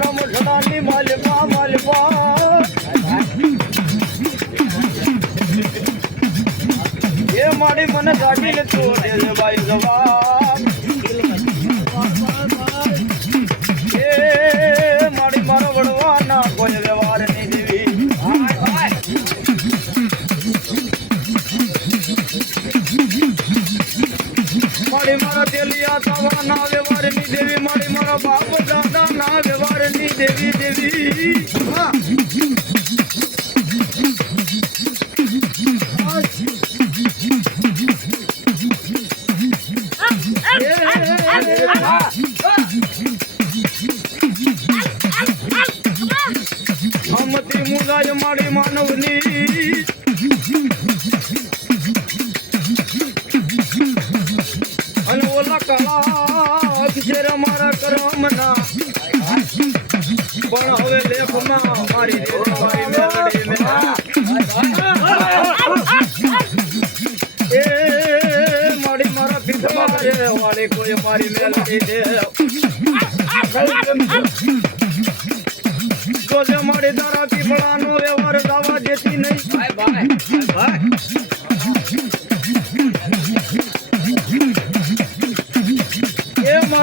મારા મોઢડાની એ મારી મને જાગીને તું દેજે ભાઈ જવાબ. મારી મારા તેલિયા તવા ના વ્યવહારની દેવી મારી મારા બાપ દાદા ના વ્યવહારની દેવી દેવી હા. હમતી મુદાય મારી માનવની ઓલા કલા અક્ષર મારા પણ હવે મારી દેવાઈ મેલડી મેલા એ મારી મારા પિતા રે કોઈ મારી મેલડી દે જોજે મારી તારા પીપળાનો વ્યવહાર દાવા દેતી નહીં. એ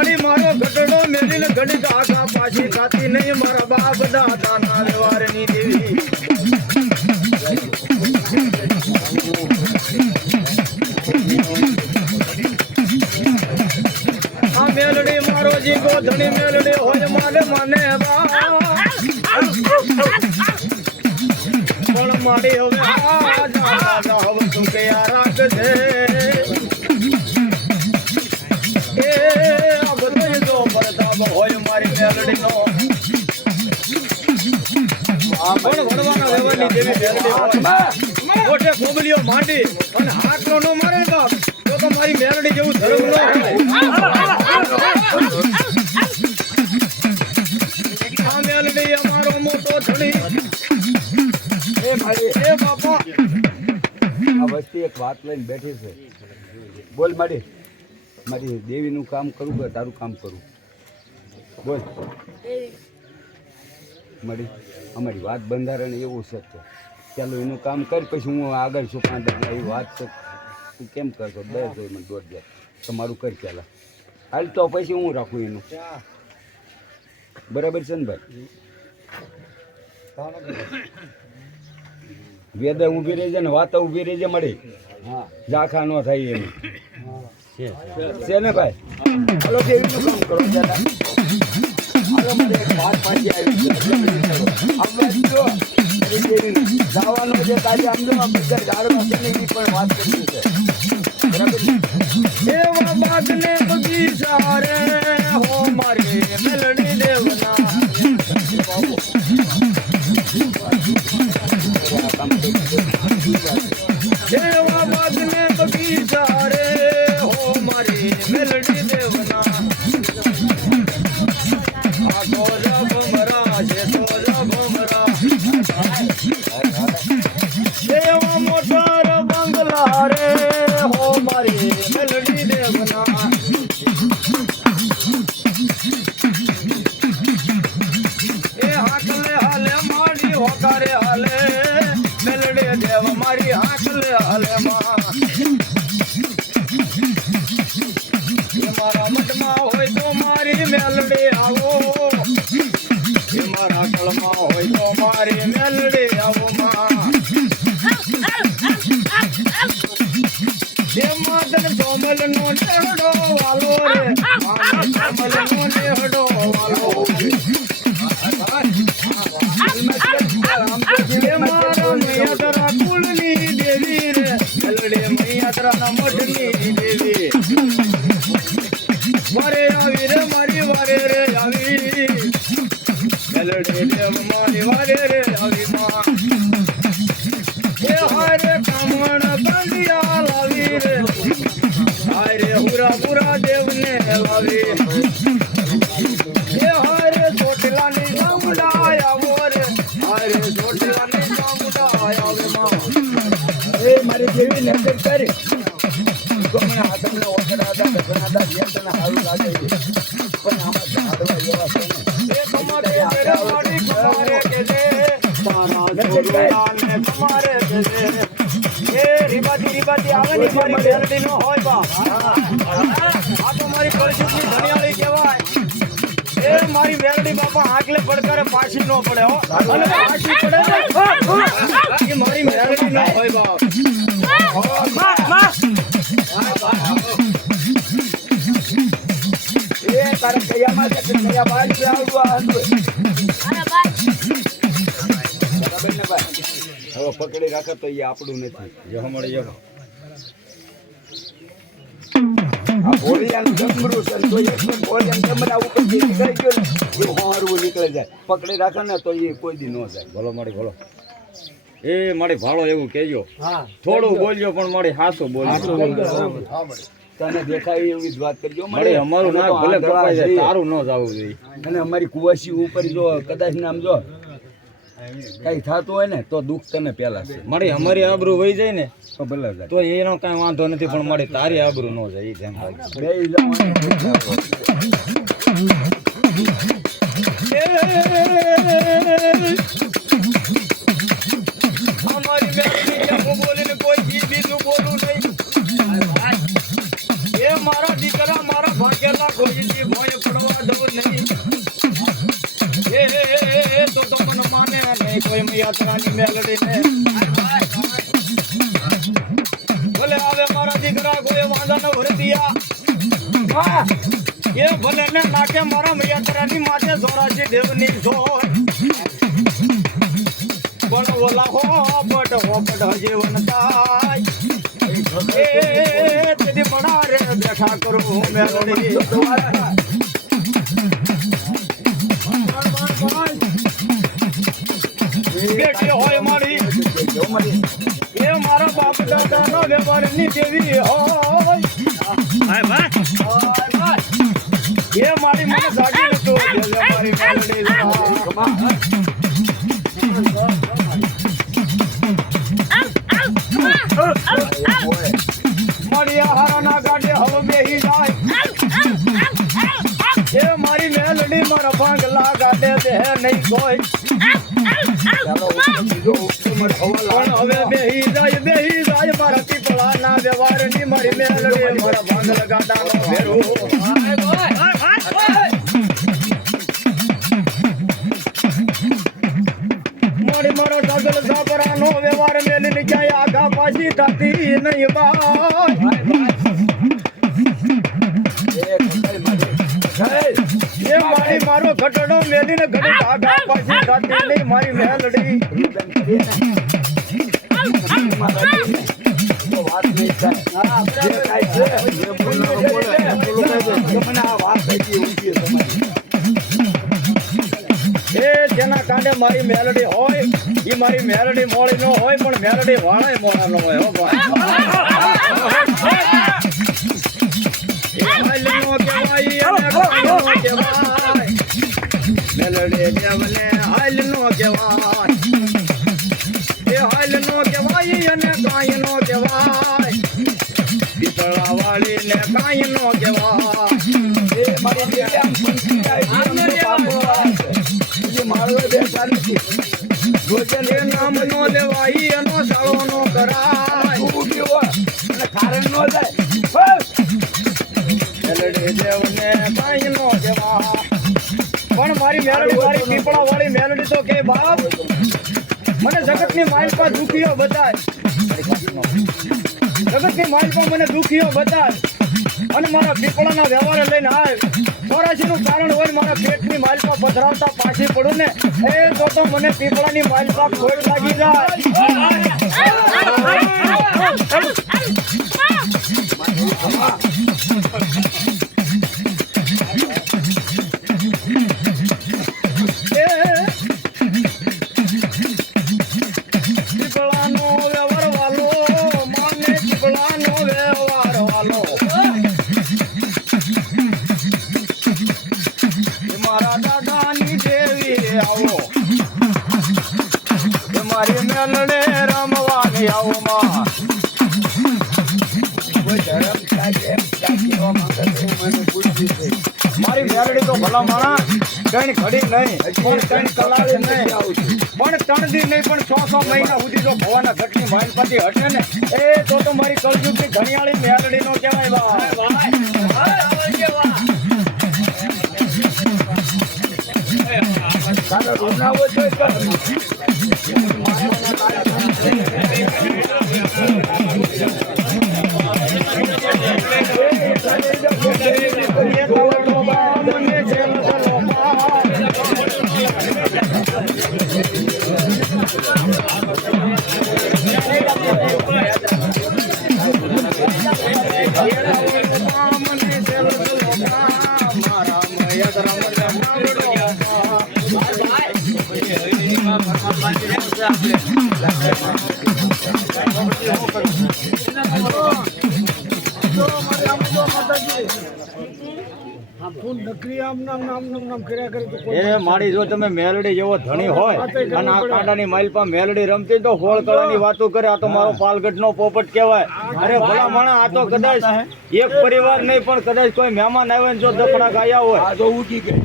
મારી મારો ઘટડો મેલીને ઘડી આગા પાછી ખાતી નહીં. મારા બાપ દાદા ના વ્યવહારની દેવી. આ મેલડી મારો જીગો, ધણી મેલડી હોય મારી હવે મોઢે ખોબલીઓ માંડી ન મારે તો તો મેલડી જેવું આ મેલડી અમારો મોટો ધણી એ મારી એ આ વસ્તી એક વાત લઈને બેઠી છે. બોલ મારી મારી દેવીનું કામ કરું કે તારું કામ કરું? બોલ. મારી અમારી વાત બંધારણ એવું છે કે ચાલો એનું કામ કર પછી હું આગળ છું પાંચ દાખલા એ વાત છે. તું કેમ કરશો બે જોઈ મને દોઢ જાય તમારું કર ચાલો. હાલ તો પછી હું રાખું એનું? બરાબર છે ને ભાઈ? વેદ ઊભી રહી છે ને વાત ઊભી રહી છે મળી હા ઝાખા ન થાય એમ. છે ને ભાઈ? હાલો દેવીનું કામ કરો. દાદા જવાનો જે કાલે આમ જો બધા ઝાડવા છે ને એની પણ વાત કરવી છે? એવા બાગને બગીચા રે, હો મારી Meldi no, no, no, no. મારી જેવી નજર કરી ગમે હાથમને ઓછડાતા ઘણાતા જેમ તને સારું લાગે છે પણ આમાં ઝાડવા એવા છે આવે ની મારી મેલડી નો હોય બા એ મારી મેલડી બાપા આગલે પડકારે પાછી ન પડે હો. મારી મેલડી ન હોય બાપ. એ તારે પકડી રાખે તો એ આપણું નથી. જો મળે જો આ ભોળિયાનું જમરું છે તો એક પણ ભોળિયાનું જમરા ઉપરથી નીકળી ગયો ને એ હોરવું નીકળી જાય પકડી રાખે ને તો એ કોઈ દી ન જાય ભલો મારી ભલો એ મારી ભાળો એવું કહેજો થોડું બોલજો પણ મારી હાસું બોલજો તને દેખાય એવી જ વાત કરજો. મારી અમારું ના ભલે કપાઈ જાય તારું ન જવું જોઈએ અને અમારી કુવાસી ઉપર જો કદાચ નામ જો કઈ થતું હોય ને તો દુઃખ તને પેલા છે. મારી અમારી આબરૂ વહી જાય ને તો ભલે જાય. તો એનો કાંઈ વાંધો નથી પણ મારી તારી આબરૂ ન જાય ધ્યાન રાખજો. નહીં કોઈ યાત્રાની મેલડી ને ભલે આવે મારા દીકરા કોઈ વાંધા ન ભરતિયા હા, એ ભલે ને નાકે મારા યાત્રાની માથે જોરાજી દેવની જોય. પણ ઓલા હો બટ હો બટ હજે વનતાય એ, તેથી બડા રે બેઠા કરું મેલડી. બેટી હોય મારી. એ મારા બાપ દાદાના વ્યવહારની દેવી હોય. એ મારી મને જાગી મારી મારી હવે બેહી જાય. એ મારી મેલડી મારા ભાંગલા ગાડે દે નહીં કોઈ. પણ હવે બેહી જાય બેહી જાય મારા પીપળાના વ્યવહારની મારી મેલડી મારા ભાંગલા ગાડાનો ભેરું મારી મારો સગલ સાપરાનો વ્યવહાર મેલીને ક્યાંય આગા પાછી થતી નહીં બાય. મારી ઘટડો મેલીને ઘડી આગા પાછી નહીં મારી મેલડી. જેના કાંડે મારી મેલડી હોય એ મારી મેલડી મોળી નો હોય, પણ મેલડી વાળાય મોળા નો હોય, હો ભાઈ. મેલડી દેવને હાલનો કહેવાય. એ હાલનો કહેવાય અને કાંઈનો કહેવાય. પીતળા વાળી ને કાંઈ નો કહેવાય. એ નામનો લેવાય એનો સાળો નો કરાય મેલડી મેલડી મારી પીપળા વાળી મેલડી તો કે બાપ. મને જગતની માઇલ પર દુખીઓ બતાય. જગતની માઇલ પર મને દુખીઓ બતાય. અને મારા પીપળાના વ્યવહારે લઈને આવે ચોરાશીનું કારણ હોય મારા પેટની માઇલ પર પધરાવતા પાછી પડું ને, એ તો મને પીપળાની માઇલ પર ખોટ લાગી જાય. ભલા માણા ત્રણ ઘડી નહીં પણ ત્રણ કલાક નહીં. પણ ત્રણ નહીં પણ છ છ મહિના સુધી જો ભવાના ઘટની માઇલ પરથી હટે ને એ તો તો મારી કલયુગની ઘણીયાળી મેરડી નો કહેવાય તારો રૂનાવો મારી જો તમે મેલડી જેવો ધણી હોય અને આ કાંડાની માઇલ પર મેલડી રમતી તો હોળ કળાની વાતો કરે. આ તો મારો પાલગઢ નો પોપટ કહેવાય. અરે ભલા માણા આ તો કદાચ એક પરિવાર નહીં પણ કદાચ કોઈ મહેમાન આવે ને જો દફડા ગાયા હોય. આ તો ઉઠી ગઈ.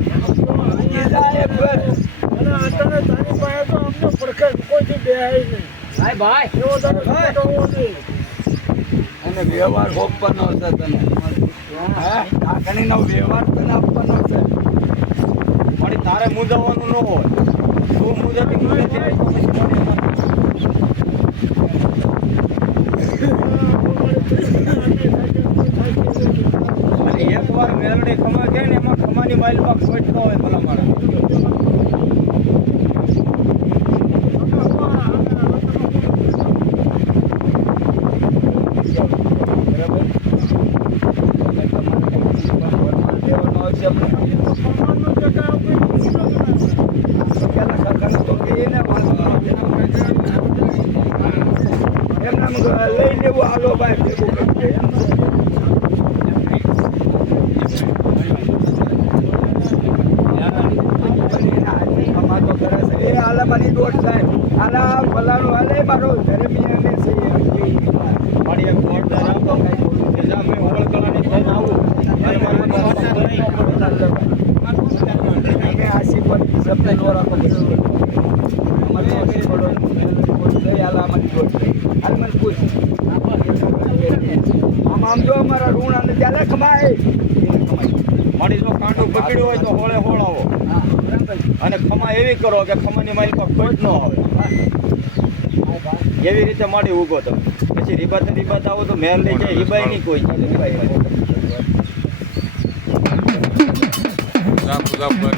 ભાઈ. અને વ્યવહાર આપવાનો છે તને. કાકણીનો વ્યવહાર તને આપવાનો છે. પણ તારે મુજવવાનું ન હોય. તું મુજબ અને એક વાર મેલડી ખમા કે ને એમાં ખમાની માઇલ પાક કોઈ હોય ભલા માણા દેવાનો હશે પેલા કાકાને તો કહીએ ને એમના લઈ લેવું હાલો ભાઈ ભેગું. એ હાલે મારી દોઢ થાય હાલા ફલાણું હાલે મારો ધર્મીયને છે એક જોરદાર ધરાવતો મેં હોળ કળાની થઈને આવું આશી પર સપ્તાહ નો આમ જો અમારા ઋણ અને મારી હોય તો હોળે હોળ આવો અને ખમા એવી કરો કે ખમાની મારી પર કોઈ ન આવે એવી રીતે માડી ઉગો તમે પછી રીબાત રીબાત આવો તો મેલ લઈ જાય રીબાઈ નહીં કોઈ એ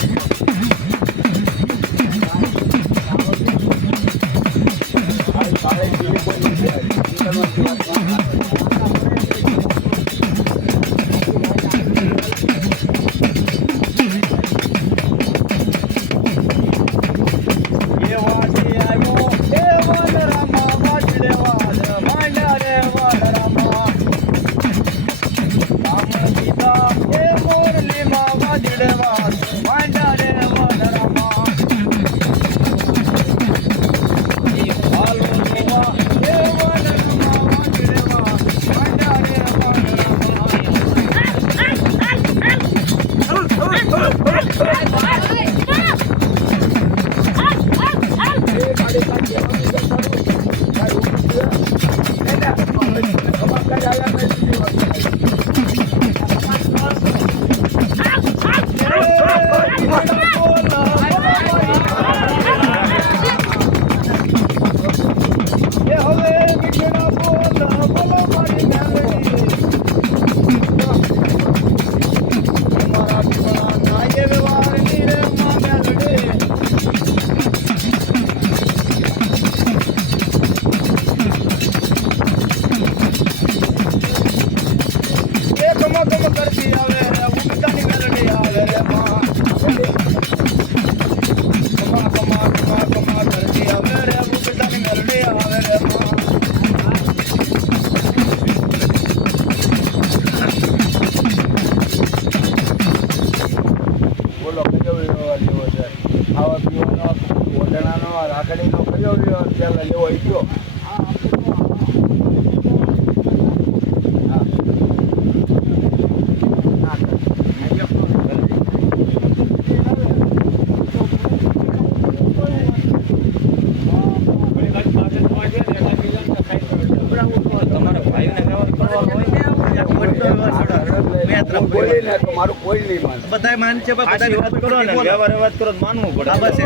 મારું કોઈ નહીં માને માન છે બધા વાત કરો ને. વ્યવહાર વાત કરો માનવું પડે. બસ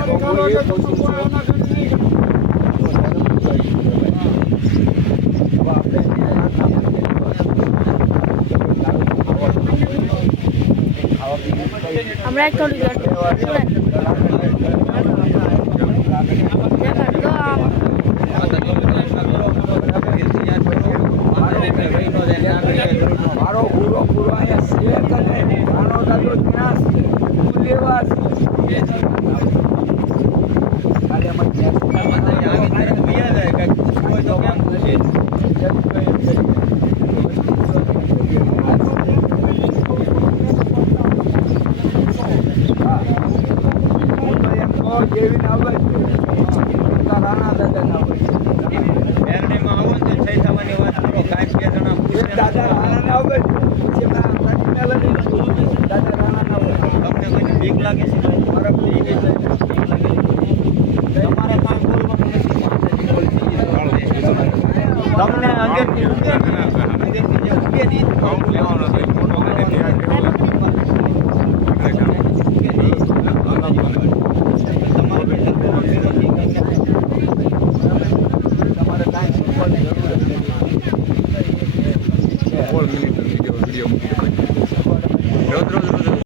la que